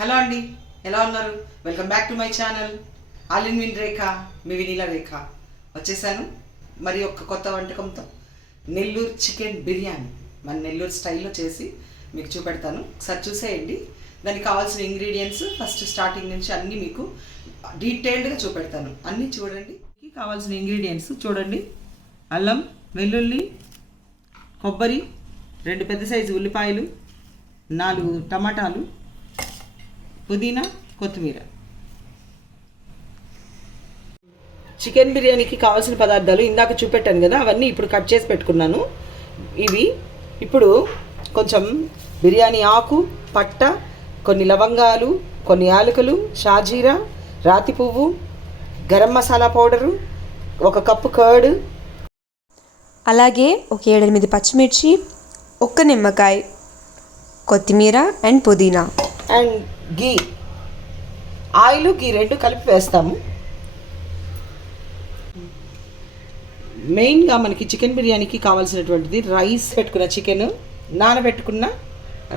Hello అండి, ఎలా ఉన్నారు? Welcome back to my channel all in win Rekha, మీ వినీల రేఖ వచ్చేసాను మరి ఒక కొత్త వంటకంతో. నెల్లూరు చికెన్ బిర్యానీ మన నెల్లూరు స్టైల్లో చేసి మీకు చూపెడతాను. ఒకసారి చూసేయండి. దానికి కావాల్సిన ఇంగ్రీడియంట్స్ ఫస్ట్ స్టార్టింగ్ నుంచి అన్నీ మీకు డీటెయిల్డ్గా చూపెడతాను. అన్నీ చూడండి. కావాల్సిన ఇంగ్రీడియంట్స్ చూడండి: అల్లం, వెల్లుల్లి, కొబ్బరి, 2 పెద్ద సైజు ఉల్లిపాయలు, 4 టమాటాలు, పుదీనా, కొత్తిమీర. చికెన్ బిర్యానీకి కావాల్సిన పదార్థాలు ఇందాక చూపెట్టాను కదా, అవన్నీ ఇప్పుడు కట్ చేసి పెట్టుకున్నాను. ఇవి ఇప్పుడు కొంచెం బిర్యానీ ఆకు, పట్ట, కొన్ని లవంగాలు, కొన్ని యాలకులు, షాజీరా, రాతి పువ్వు, garam masala powder, 1 cup curd, అలాగే ఒక 7-8 పచ్చిమిర్చి, 1 నిమ్మకాయ, కొత్తిమీర అండ్ పుదీనా అండ్ గీ. ఆయిల్, గీ 2 కలిపి వేస్తాము. మెయిన్గా మనకి చికెన్ బిర్యానీకి కావాల్సినటువంటిది రైస్, పెట్టుకున్న చికెన్, నానబెట్టుకున్న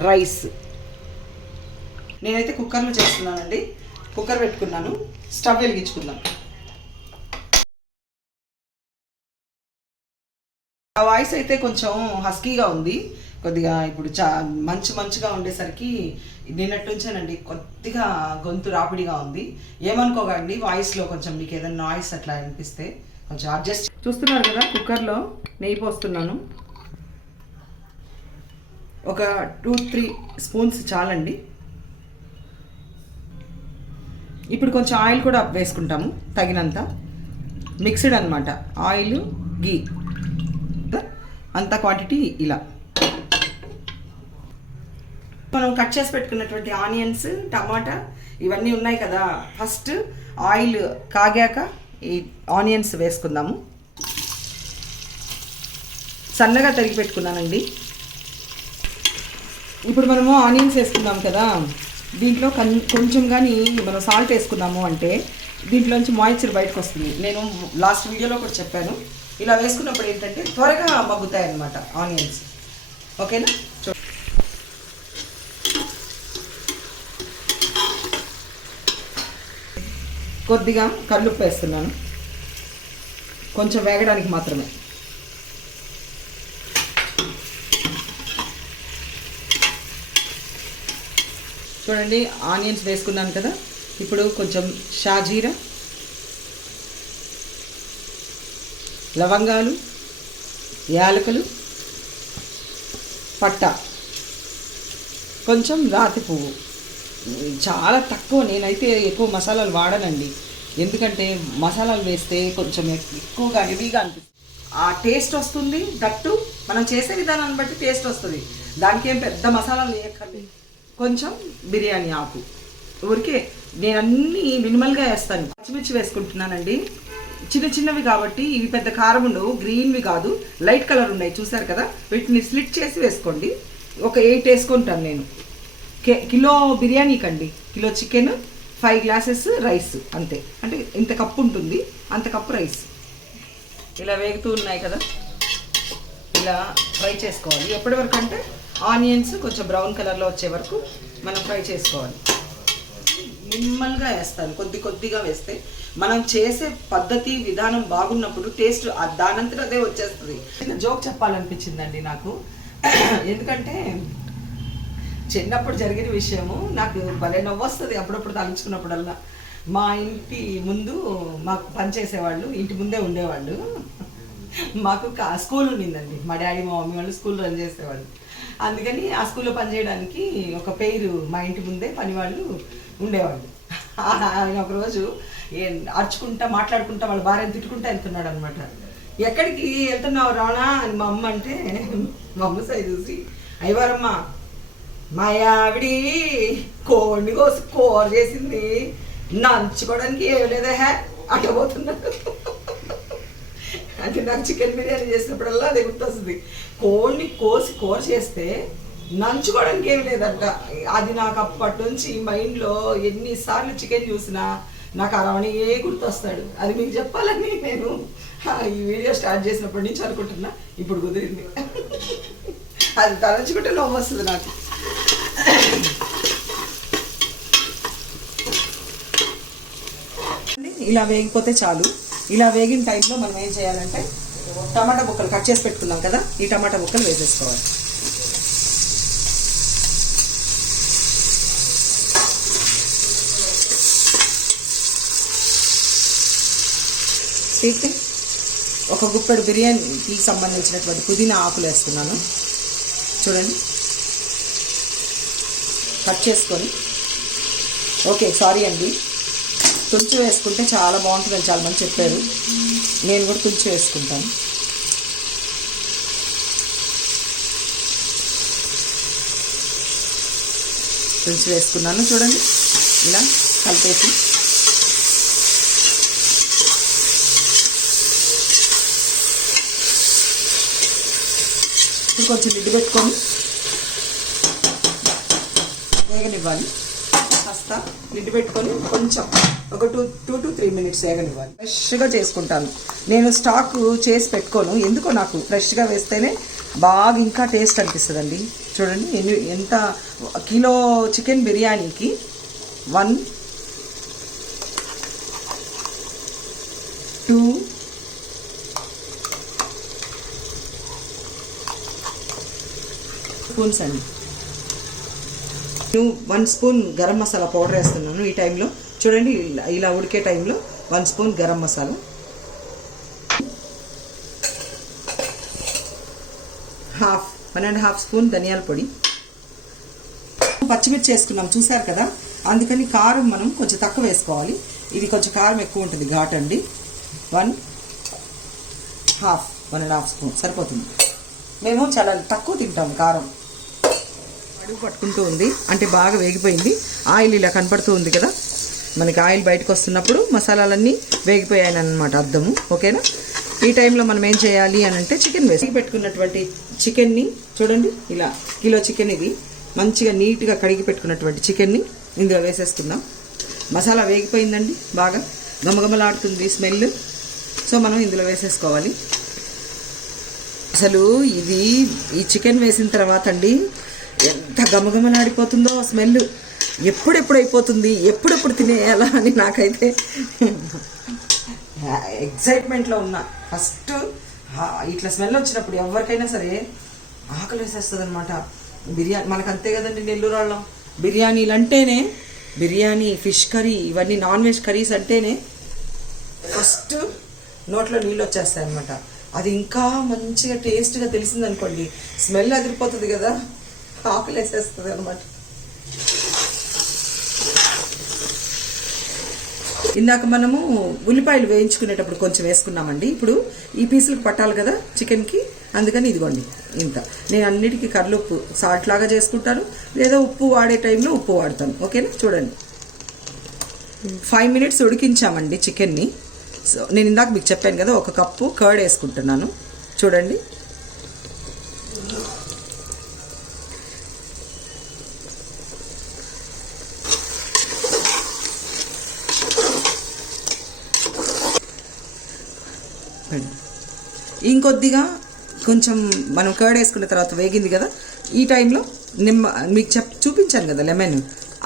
రైస్. నేనైతే కుక్కర్లో చేస్తున్నానండి. కుక్కర్ పెట్టుకున్నాను. స్టవ్ వెలిగించుకుందాం. ఆ వాయిస్ అయితే కొంచెం హస్కీగా ఉంది కొద్దిగా. ఇప్పుడు మంచుగా ఉండేసరికి నిన్నటి నుంచేనండి కొద్దిగా గొంతు రాపిడిగా ఉంది. ఏమనుకోకండి, వాయిస్లో కొంచెం మీకు ఏదైనా నాయిస్ అట్లా అనిపిస్తే కొంచెం అడ్జస్ట్. చూస్తున్నారు కదా, కుక్కర్లో నెయ్యి పోస్తున్నాను. ఒక 2-3 స్పూన్స్ చాలండి. ఇప్పుడు కొంచెం ఆయిల్ కూడా వేసుకుంటాము తగినంత. మిక్స్డ్ అనమాట, ఆయిల్ గీ అంత క్వాంటిటీ. ఇలా మనం కట్ చేసి పెట్టుకున్నటువంటి ఆనియన్స్, టమాటా ఇవన్నీ ఉన్నాయి కదా. ఫస్ట్ ఆయిల్ కాగాక ఈ ఆనియన్స్ వేసుకుందాము. సన్నగా తరిగి పెట్టుకున్నానండి. ఇప్పుడు మనము ఆనియన్స్ వేసుకున్నాం కదా, దీంట్లో కొంచెం కానీ మనం సాల్ట్ వేసుకున్నాము అంటే దీంట్లోంచి మాయిశ్చర్ బయటకు వస్తుంది. నేను లాస్ట్ వీడియోలో కూడా చెప్పాను. ఇలా వేసుకున్నప్పుడు ఏంటంటే త్వరగా మగ్గుతాయి అన్నమాట ఆనియన్స్. ఓకేనా? కొద్దిగా కల్లుప్పు వేస్తున్నాను, కొంచెం వేగడానికి మాత్రమే. చూడండి, ఆనియన్స్ వేసుకున్నాను కదా. ఇప్పుడు కొంచెం షాజీరా, లవంగాలు, యాలకులు, పట్ట, కొంచెం రాతి పువ్వు. చాలా తక్కువ, నేనైతే ఎక్కువ మసాలాలు వాడనండి. ఎందుకంటే మసాలాలు వేస్తే కొంచెం ఎక్కువగా హెవీగా అనిపిస్తుంది. ఆ టేస్ట్ వస్తుంది, దట్టు మనం చేసే విధానాన్ని బట్టి టేస్ట్ వస్తుంది. దానికి ఏం పెద్ద మసాలాలు వేయకండి. కొంచెం బిర్యానీ ఆకు, ఊరికే నేను అన్నీ మినిమల్గా వేస్తాను. పచ్చిమిర్చి వేసుకుంటున్నానండి, చిన్నవి కాబట్టి. ఇవి పెద్ద కారం ఉండవు, గ్రీన్వి కాదు, లైట్ కలర్ ఉన్నాయి. చూసారు కదా, వీటిని స్లిట్ చేసి వేసుకోండి. ఒక 8 వేసుకుంటాను నేను. కిలో బిర్యానీకి అండి, కిలో చికెన్, 5 గ్లాసెస్ రైస్, అంతే. అంటే ఇంత కప్పు ఉంటుంది, అంత కప్పు రైస్. ఇలా వేగుతూ ఉన్నాయి కదా, ఇలా ఫ్రై చేసుకోవాలి. ఎప్పటి వరకు అంటే ఆనియన్స్ కొంచెం బ్రౌన్ కలర్లో వచ్చే వరకు మనం ఫ్రై చేసుకోవాలి. మినిమల్గా వేస్తాను, కొద్దిగా వేస్తే మనం చేసే పద్ధతి విధానం బాగున్నప్పుడు టేస్ట్ దానంతరం అదే వచ్చేస్తుంది. జోక్ చెప్పాలనిపించిందండి నాకు. ఎందుకంటే చిన్నప్పుడు జరిగిన విషయము నాకు భలే నవ్వొస్తుంది అప్పుడప్పుడు తలుచుకున్నప్పుడల్లా. మా ఇంటి ముందు మాకు పనిచేసేవాళ్ళు ఇంటి ముందే ఉండేవాళ్ళు. మాకు స్కూల్ ఉండిందండి. మా డాడీ మా మమ్మీ వాళ్ళు స్కూల్ రన్ చేసేవాళ్ళు. అందుకని ఆ స్కూల్లో పనిచేయడానికి ఒక పేరు మా ఇంటి ముందే పని వాళ్ళు ఉండేవాళ్ళు. ఆయన ఒకరోజు అరుచుకుంటా మాట్లాడుకుంటా వాళ్ళ భార్యను తిట్టుకుంటా వెళ్తున్నాడు అనమాట. ఎక్కడికి వెళ్తున్నావు రావణా అని మా అమ్మ అంటే, మా అమ్మ సై చూసి, అయ్యవారమ్మ మా ఆవిడి కోడిని కోసి కూర చేసింది, నంచుకోవడానికి ఏం లేదా అట్లా పోతున్నాడు. అంటే నాకు చికెన్ బిర్యానీ చేసినప్పుడల్లా అదే గుర్తొస్తుంది. కోడిని కోసి కూర చేస్తే నంచుకోవడానికి ఏమి లేదంట. అది నాకు అప్పటి నుంచి మైండ్లో ఎన్నిసార్లు చికెన్ చూసినా నాకు అరవణియే గుర్తొస్తాడు. అది మీకు చెప్పాలని నేను ఈ వీడియో స్టార్ట్ చేసినప్పటి నుంచి అనుకుంటున్నా. ఇప్పుడు కుదిరింది. అది తలంచుకుంటే నవ్వు వస్తుంది నాకు. ఇలా వేగిపోతే చాలు. ఇలా వేగిన టైంలో మనం ఏం చేయాలంటే టమాటా ముక్కలు కట్ చేసి పెట్టుకున్నాం కదా, ఈ టమాటా ముక్కలు వేసేసుకోవాలి. తీసి ఒక గుప్పెడు బిర్యానీకి సంబంధించినటువంటి పుదీనా ఆకులు వేస్తున్నాను. చూడండి, కట్ చేసుకొని. ఓకే, సారీ అండి, తుంచి వేసుకుంటే చాలా బాగుంటుందని చాలా మంది చెప్పారు. నేను కూడా తుంచి వేసుకుంటాను. తుంచి వేసుకున్నాను. చూడండి, ఇలా కలిపేసి ఇప్పుడు కొంచెం లిడ్ పెట్టుకొని వేగనివ్వాలి. కాస్త లిడ్ పెట్టుకొని కొంచెం ఒక 2 to 3 minutes వేగనివ్వాలి. ఫ్రెష్గా చేసుకుంటాను నేను, స్టాక్ చేసి పెట్టుకోను. ఎందుకో నాకు ఫ్రెష్గా వేస్తేనే బాగా ఇంకా టేస్ట్ అనిపిస్తుందండి. చూడండి ఎంత కిలో చికెన్ బిర్యానీకి 1, 2 స్పూన్స్ అండి. నేను 1 స్పూన్ గరం మసాలా పౌడర్ వేస్తున్నాను ఈ టైంలో. చూడండి, ఇలా ఉడికే టైంలో 1 స్పూన్ గరం మసాలా, 1.5 స్పూన్ ధనియాల పొడి, పచ్చిమిర్చి వేసుకున్నాం చూసారు కదా, అందుకని కారం మనం కొంచెం తక్కువ వేసుకోవాలి. ఇది కొంచెం కారం ఎక్కువ ఉంటుంది, ఘాట్ అండి. 1.5 స్పూన్ సరిపోతుంది. మేము చాలా తక్కువ తింటాం కారం. అడుగు పట్టుకుంటూ ఉంది అంటే బాగా వేగిపోయింది. ఆయిల్ ఇలా కనపడుతూ ఉంది కదా, మనకి ఆయిల్ బయటకు వస్తున్నప్పుడు మసాలాలన్నీ వేగిపోయాయని అన్నమాట అర్థము. ఓకేనా? ఈ టైంలో మనం ఏం చేయాలి అని అంటే చికెన్ వేసి పెట్టుకున్నటువంటి చికెన్ని చూడండి, ఇలా కిలో చికెన్ ఇది మంచిగా నీట్గా కడిగి పెట్టుకున్నటువంటి చికెన్ని ఇందులో వేసేసుకుందాం. మసాలా వేగిపోయిందండి, బాగా గమగమలాడుతుంది స్మెల్. సో మనం ఇందులో వేసేసుకోవాలి. అసలు ఈ చికెన్ వేసిన తర్వాత అండి ఎంత గమగమలాడిపోతుందో స్మెల్. ఎప్పుడెప్పుడు అయిపోతుంది, ఎప్పుడెప్పుడు తినేయాలా అని నాకైతే ఎగ్జైట్మెంట్లో ఉన్నా. ఫస్ట్ ఇట్లా స్మెల్ వచ్చినప్పుడు ఎవరికైనా సరే ఆకలి వేసేస్తుంది అనమాట. బిర్యానీ మనకు అంతే కదండి, నెల్లూరు వాళ్ళం బిర్యానీలు అంటేనే, బిర్యానీ, ఫిష్ కర్రీ, ఇవన్నీ నాన్ వెజ్ కర్రీస్ అంటేనే ఫస్ట్ నోట్లో నీళ్ళు వచ్చేస్తాయి అనమాట. అది ఇంకా మంచిగా టేస్ట్గా తెలిసిందనుకోండి, స్మెల్ అదిరిపోతుంది కదా, ఆకలి వేసేస్తుంది అనమాట. ఇందాక మనము ఉల్లిపాయలు వేయించుకునేటప్పుడు కొంచెం వేసుకున్నామండి. ఇప్పుడు ఈ పీసులకు పట్టాలి కదా చికెన్కి, అందుకని ఇదిగోండి ఇంత. నేను అన్నిటికీ కర్లుప్పు సాల్ట్ లాగా చేసుకుంటాను, లేదా ఉప్పు వాడే టైంలో ఉప్పు వాడతాను. ఓకేనా? చూడండి, 5 minutes ఉడికించామండి చికెన్ని. సో నేను ఇందాక మీకు చెప్పాను కదా, 1 కప్పు కర్డ్ వేసుకుంటున్నాను. చూడండి, ఇంకొద్దిగా కొంచెం మనం కర్డ్ వేసుకున్న తర్వాత వేగింది కదా, ఈ టైంలో మీకు చూపించాను కదా లెమన్,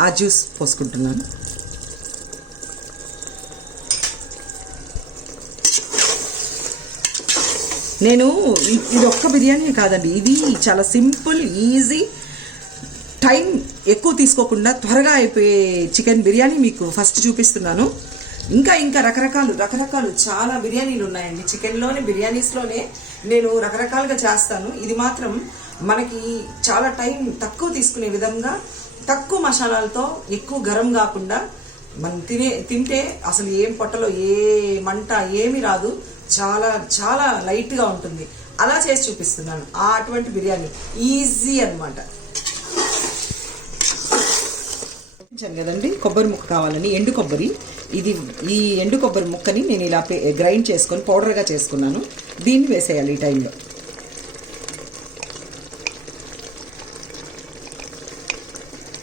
ఆ జ్యూస్ పోసుకుంటున్నాను. నేను ఇది ఒక్క బిర్యానీ కాదండి, ఇది చాలా సింపుల్, ఈజీ, టైం ఎక్కువ తీసుకోకుండా త్వరగా అయిపోయే చికెన్ బిర్యానీ మీకు ఫస్ట్ చూపిస్తున్నాను. ఇంకా రకరకాలు చాలా బిర్యానీలు ఉన్నాయండి. చికెన్లోనే, బిర్యానీస్లోనే నేను రకరకాలుగా చేస్తాను. ఇది మాత్రం మనకి చాలా టైం తక్కువ తీసుకునే విధంగా, తక్కువ మసాలాలతో, ఎక్కువ గరం కాకుండా మనం తింటే అసలు ఏం పొట్టలో ఏ మంట ఏమీ రాదు, చాలా చాలా లైట్గా ఉంటుంది. అలా చేసి చూపిస్తున్నాను. అటువంటి బిర్యానీ ఈజీ అనమాట. కదండి, కొబ్బరి ముక్క కావాలని, ఎండు కొబ్బరి. ఈ ఎండు కొబ్బరి ముక్కని నేను ఇలా గ్రైండ్ చేసుకొని పౌడర్గా చేసుకున్నాను. దీన్ని వేసేయాలి ఈ టైంలో.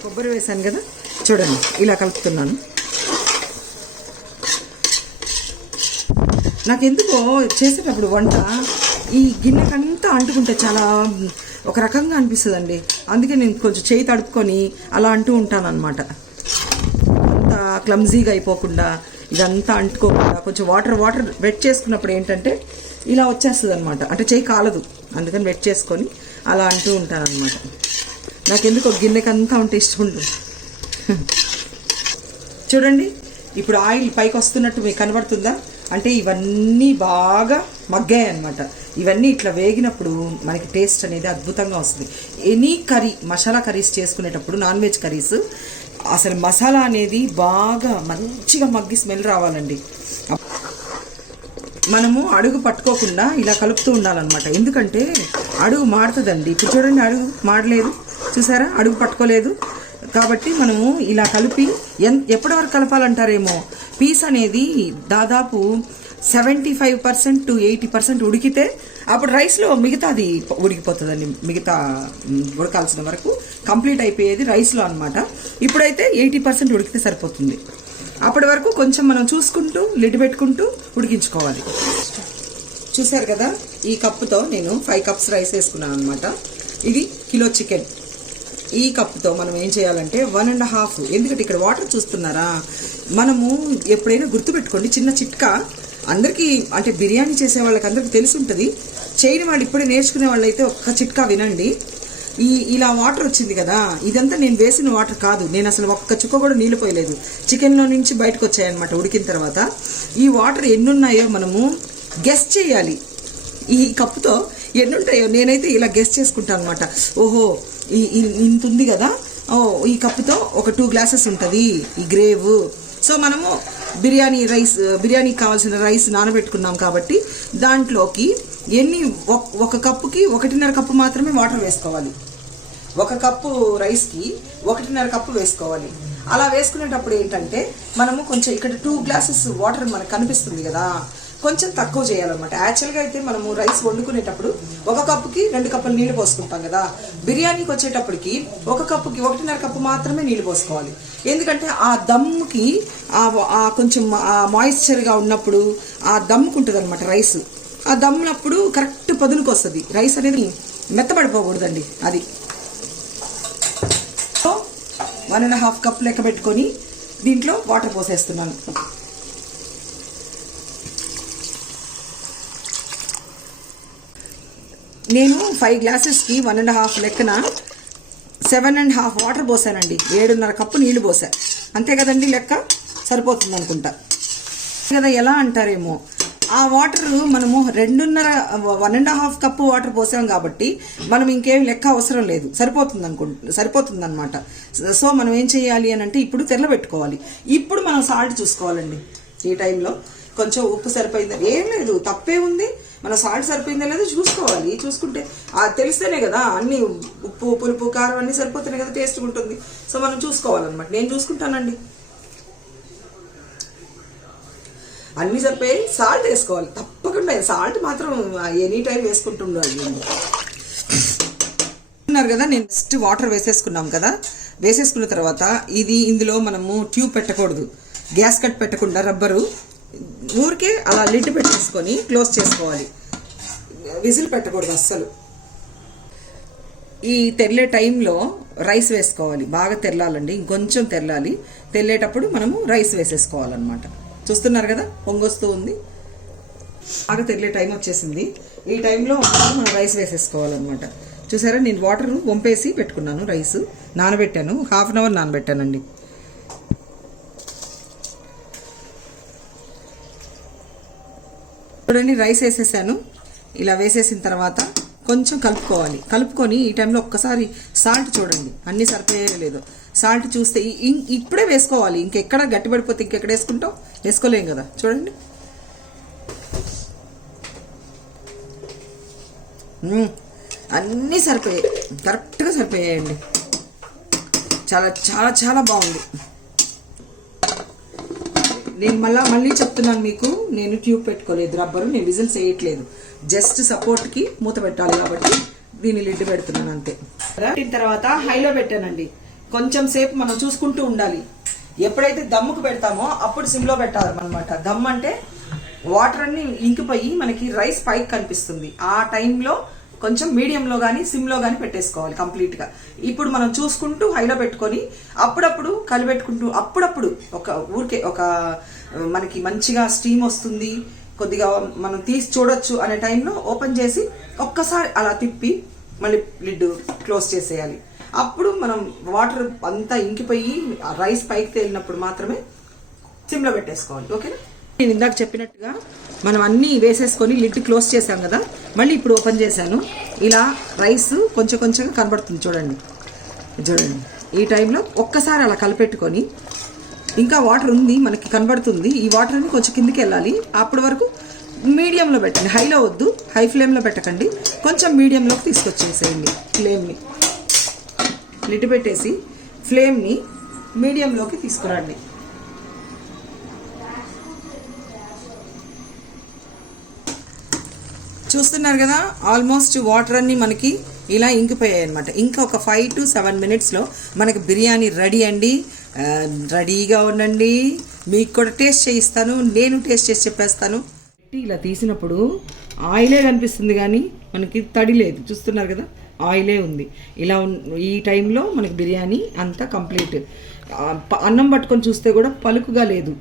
కొబ్బరి వేసాను కదా, చూడండి ఇలా కలుపుతున్నాను. నాకెందుకో చేసేటప్పుడు వంట ఈ గిన్నెకంతా అంటుకుంటే చాలా ఒక రకంగా అనిపిస్తుందండి. అందుకే నేను కొంచెం చేయి తడుపుకొని అలా అంటూ ఉంటాను అనమాట. అంత క్లమ్జీగా అయిపోకుండా ఇదంతా అంటుకోకుండా కొంచెం వాటర్ వెట్ చేసుకున్నప్పుడు ఏంటంటే ఇలా వచ్చేస్తుంది అనమాట. అంటే చేయి కాలదు, అందుకని వెట్ చేసుకొని అలా అంటూ ఉంటాను అనమాట. నాకెందుకు గిన్నెకంతా ఉంటే ఇష్టం ఉంటుంది. చూడండి ఇప్పుడు ఆయిల్ పైకి వస్తున్నట్టు మీకు కనబడుతుందా? అంటే ఇవన్నీ బాగా మగ్గాయి అనమాట. ఇవన్నీ ఇట్లా వేగినప్పుడు మనకి టేస్ట్ అనేది అద్భుతంగా వస్తుంది. ఎనీ కర్రీ, మసాలా కర్రీస్ చేసుకునేటప్పుడు, నాన్ వెజ్ కర్రీస్, అసలు మసాలా అనేది బాగా మంచిగా మగ్గి స్మెల్ రావాలండి. మనము అడుగు పట్టుకోకుండా ఇలా కలుపుతూ ఉండాలన్నమాట. ఎందుకంటే అడుగు మాడుతుందండి. ఇప్పుడు చూడండి, అడుగు మాడలేదు, చూసారా, అడుగు పట్టుకోలేదు. కాబట్టి మనము ఇలా కలిపి ఎప్పటి వరకు కలపాలంటారేమో, పీస్ అనేది దాదాపు 75% to 80% ఉడికితే అప్పుడు రైస్లో మిగతాది ఉడికిపోతుందండి. మిగతా ఉడకాల్సిన వరకు కంప్లీట్ అయిపోయేది రైస్లో అనమాట. ఇప్పుడైతే 80% ఉడికితే సరిపోతుంది. అప్పటి వరకు కొంచెం మనం చూసుకుంటూ లిడ్ పెట్టుకుంటూ ఉడికించుకోవాలి. చూసారు కదా, ఈ కప్పుతో నేను 5 cups రైస్ వేసుకున్నాను అనమాట. ఇది కిలో చికెన్. ఈ కప్పుతో మనం ఏం చేయాలంటే 1.5, ఎందుకంటే ఇక్కడ వాటర్ చూస్తున్నారా, మనము ఎప్పుడైనా గుర్తుపెట్టుకోండి, చిన్న చిట్కా అందరికీ, అంటే బిర్యానీ చేసే వాళ్ళకి అందరికీ తెలిసి ఉంటుంది, చేయని వాళ్ళు ఇప్పుడే నేర్చుకునే వాళ్ళు అయితే ఒక్క చిట్కా వినండి. ఇలా వాటర్ వచ్చింది కదా, ఇదంతా నేను వేసిన వాటర్ కాదు, నేను అసలు ఒక్క చుక్క కూడా నీళ్ళు పోయలేదు, చికెన్లో నుంచి బయటకు వచ్చాయన్నమాట ఉడికిన తర్వాత. ఈ వాటర్ ఎన్నున్నాయో మనము గెస్ చేయాలి. ఈ కప్పుతో ఎన్ని ఉంటాయో నేనైతే ఇలా గెస్ చేసుకుంటాను అనమాట. ఓహో ఇంత ఉంది కదా, ఈ కప్పుతో ఒక 2 glasses ఉంటుంది ఈ గ్రేవ్. సో మనము బిర్యానీకి కావాల్సిన రైస్ నానబెట్టుకున్నాం కాబట్టి దాంట్లోకి ఒక కప్పుకి 1.5 కప్పు మాత్రమే వాటర్ వేసుకోవాలి. 1 కప్పు రైస్కి 1.5 కప్పు వేసుకోవాలి. అలా వేసుకునేటప్పుడు ఏంటంటే మనము కొంచెం ఇక్కడ 2 glasses వాటర్ మనకు కనిపిస్తుంది కదా, కొంచెం తక్కువ చేయాలన్నమాట. యాక్చువల్గా అయితే మనము రైస్ వండుకునేటప్పుడు 1 కప్పుకి 2 కప్పులు నీళ్లు పోసుకుంటాం కదా, బిర్యానీకి వచ్చేటప్పటికి 1 కప్పుకి 1.5 కప్పు మాత్రమే నీళ్లు పోసుకోవాలి. ఎందుకంటే ఆ దమ్ముకి కొంచెం మాయిశ్చర్గా ఉన్నప్పుడు ఆ దమ్ముకు ఉంటుంది అనమాట రైస్. ఆ దమ్మునప్పుడు కరెక్ట్ పదునుకు వస్తుంది రైస్ అనేది, మెత్తబడిపోకూడదండి అది. సో 1.5 కప్ లెక్క పెట్టుకొని దీంట్లో వాటర్ పోసేస్తున్నాను. నేను 5 glasesకి 1.5 లెక్కన 7.5 వాటర్ పోసానండి. 7.5 కప్పు నీళ్లు పోసా, అంతే కదండి లెక్క, సరిపోతుంది అనుకుంటా కదా. ఎలా అంటారేమో, ఆ వాటర్ మనము 1.5 కప్పు వాటర్ పోసాం కాబట్టి మనం ఇంకేం లెక్క అవసరం లేదు, సరిపోతుంది అనమాట. సో మనం ఏం చేయాలి అని అంటే ఇప్పుడు తెరలబెట్టుకోవాలి. ఇప్పుడు మనం సాల్ట్ చూసుకోవాలండి. ఈ టైంలో కొంచెం ఉప్పు సరిపోయిందా, ఏం లేదు, తప్పే ఉంది, మన సాల్ట్ సరిపోయిందా లేదా చూసుకోవాలి. చూసుకుంటే తెలిస్తేనే కదా, అన్ని ఉప్పు పులుపు కారం అన్నీ సరిపోతేనే కదా టేస్ట్ ఉంటుంది. సో మనం చూసుకోవాలన్నమాట. నేను చూసుకుంటానండి, అన్నీ సరిపోయి సాల్ట్ వేసుకోవాలి తప్పకుండా. సాల్ట్ మాత్రం ఎనీ టైం వేసుకుంటుండాలి. అన్నారు కదా, నేను ఫస్ట్ వాటర్ వేసేసుకున్నాం కదా, వేసేసుకున్న తర్వాత ఇందులో మనము ట్యూబ్ పెట్టకూడదు, గ్యాస్ కట్ పెట్టకుండా రబ్బరు ఊరికే అలా లిడ్ పెట్టేసుకొని క్లోజ్ చేసుకోవాలి. విజిల్ పెట్టకూడదు అస్సలు. ఈ తెరలే టైంలో రైస్ వేసుకోవాలి, బాగా తెరలాలండి, ఇంకొంచెం తెరలాలి. తెరలేటప్పుడు మనము రైస్ వేసేసుకోవాలన్నమాట. చూస్తున్నారు కదా, పొంగొస్తూ ఉంది, బాగా తెరలే టైం వచ్చేసింది. ఈ టైంలో మనం రైస్ వేసేసుకోవాలన్నమాట. చూసారా, నేను వాటర్ వంపేసి పెట్టుకున్నాను, రైస్ నానబెట్టాను, 1/2 hour నానబెట్టానండి. చూడండి, రైస్ వేసేసాను. ఇలా వేసేసిన తర్వాత కొంచెం కలుపుకొని ఈ టైంలో ఒక్కసారి సాల్ట్ చూడండి, అన్నీ సరిపోయే లేదో. సాల్ట్ చూస్తే ఇప్పుడే వేసుకోవాలి, ఇంకెక్కడ గట్టిపడిపోతే ఇంకెక్కడ వేసుకుంటాం, వేసుకోలేం కదా. చూడండి, అన్నీ సరిపోయాయి, కరెక్ట్గా సరిపోయాయండి. చాలా చాలా చాలా బాగుంది. నేను మళ్ళీ చెప్తున్నాను మీకు, నేను ట్యూబ్ పెట్టుకోలేదు, రబ్బరు, నేను విజిల్స్ వేయట్లేదు, జస్ట్ సపోర్ట్కి మూత పెట్టాలి కాబట్టి దీన్ని లిడ్ పెడుతున్నాను అంతే. పెట్టిన తర్వాత హైలో పెట్టానండి. కొంచెం సేపు మనం చూసుకుంటూ ఉండాలి. ఎప్పుడైతే దమ్ముకు పెడతామో అప్పుడు సిమ్లో పెట్టాలన్నమాట. దమ్ అంటే వాటర్ అన్ని ఇంకిపోయి మనకి రైస్ పైకి కనిపిస్తుంది. ఆ టైంలో కొంచెం మీడియంలో కానీ సిమ్లో కానీ పెట్టేసుకోవాలి కంప్లీట్గా. ఇప్పుడు మనం చూసుకుంటూ హైలో పెట్టుకొని అప్పుడప్పుడు కలిపెట్టుకుంటూ అప్పుడప్పుడు ఒక మనకి మంచిగా స్టీమ్ వస్తుంది, కొద్దిగా మనం తీసి చూడొచ్చు అనే టైంలో ఓపెన్ చేసి ఒక్కసారి అలా తిప్పి మళ్ళీ లిడ్ క్లోజ్ చేసేయాలి. అప్పుడు మనం వాటర్ అంతా ఇంకిపోయి రైస్ పైకి తేలినప్పుడు మాత్రమే సిమ్లో పెట్టేసుకోవాలి. ఓకేనా? నేను ఇందాక చెప్పినట్టుగా మనం అన్నీ వేసేసుకొని లిడ్ క్లోజ్ చేసాం కదా, మళ్ళీ ఇప్పుడు ఓపెన్ చేశాను. ఇలా రైస్ కొంచెం కొంచెంగా కనబడుతుంది చూడండి. ఈ టైంలో ఒక్కసారి అలా కలిపెట్టుకొని, ఇంకా వాటర్ ఉంది మనకి కనబడుతుంది, ఈ వాటర్ అన్ని కొంచెం కిందికి వెళ్ళాలి. అప్పటి వరకు మీడియంలో పెట్టండి, హైలో వద్దు, హై ఫ్లేమ్లో పెట్టకండి, కొంచెం మీడియంలోకి తీసుకొచ్చేసేయండి. ఫ్లేమ్ని లిడ్ పెట్టేసి ఫ్లేమ్ని మీడియంలోకి తీసుకురండి. చూస్తున్నారు కదా, ఆల్మోస్ట్ వాటర్ అన్నీ మనకి ఇలా ఇంకిపోయాయి అనమాట. ఇంకా ఒక 5 to 7 minutesలో మనకి బిర్యానీ రెడీ అండి. రెడీగా ఉండండి, మీకు కూడా టేస్ట్ చేయిస్తాను, నేను టేస్ట్ చేసి చెప్పేస్తాను. ఇలా తీసినప్పుడు ఆయిలే కనిపిస్తుంది కానీ మనకి తడి లేదు. చూస్తున్నారు కదా, ఆయిలే ఉంది. ఇలా ఈ టైంలో మనకి బిర్యానీ అంతా కంప్లీట్. అన్నం పట్టుకొని చూస్తే కూడా పలుకుగా లేదు,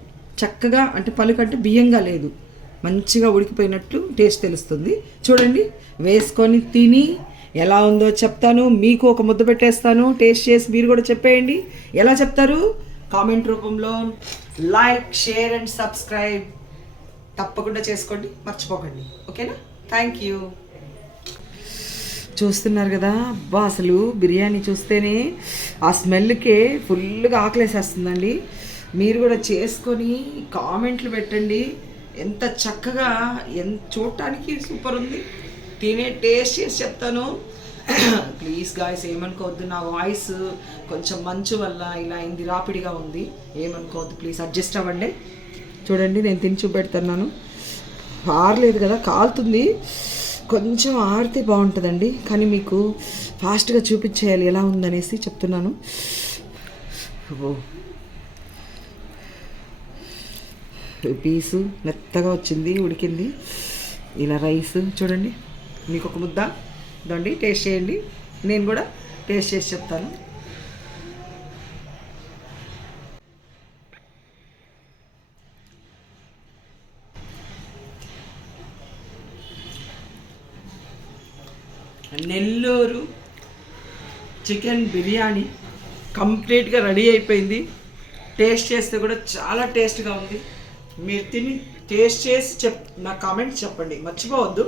చక్కగా అంటే పలుకు అంటే బియ్యంగా లేదు, మంచిగా ఉడికిపోయినట్టు టేస్ట్ తెలుస్తుంది. చూడండి, వేసుకొని తిని ఎలా ఉందో చెప్తాను. మీకు ఒక ముద్ద పెట్టేస్తాను, టేస్ట్ చేసి మీరు కూడా చెప్పేయండి. ఎలా చెప్తారు? కామెంట్ రూపంలో. లైక్, షేర్ అండ్ సబ్స్క్రైబ్ తప్పకుండా చేసుకోండి, మర్చిపోకండి. ఓకేనా? Thank you. చూస్తున్నారు కదా, అబ్బా అసలు బిర్యానీ చూస్తేనే ఆ స్మెల్కే ఫుల్గా ఆకలేసేస్తుందండి. మీరు కూడా చేసుకొని కామెంట్లు పెట్టండి. ఎంత చక్కగా, చూడటానికి సూపర్ ఉంది, తినే టేస్ట్ చేసి చెప్తాను. ప్లీజ్ గాయస్ ఏమనుకోవద్దు, నా వాయిస్ కొంచెం మంచు వల్ల ఇలా అయింది, రాపిడిగా ఉంది, ఏమనుకోవద్దు, ప్లీజ్ అడ్జస్ట్ అవ్వండి. చూడండి, నేను తిని చూపెడుతున్నాను. ఆరలేదు కదా, కాలుతుంది, కొంచెం ఆరితే బాగుంటుందండి, కానీ మీకు ఫాస్ట్గా చూపించేయాలి ఎలా ఉందనేసి చెప్తున్నాను. పీసు మెత్తగా వచ్చింది, ఉడికింది. ఇలా రైస్ చూడండి, మీకు ఒక ముద్ద దండి, టేస్ట్ చేయండి, నేను కూడా టేస్ట్ చేసి చెప్తాను. నెల్లూరు చికెన్ బిర్యానీ కంప్లీట్గా రెడీ అయిపోయింది. టేస్ట్ చేస్తే కూడా చాలా టేస్ట్గా ఉంది. మీరు తిని టేస్ట్ చేసి నాకు కామెంట్స్ చెప్పండి, మర్చిపోవద్దు.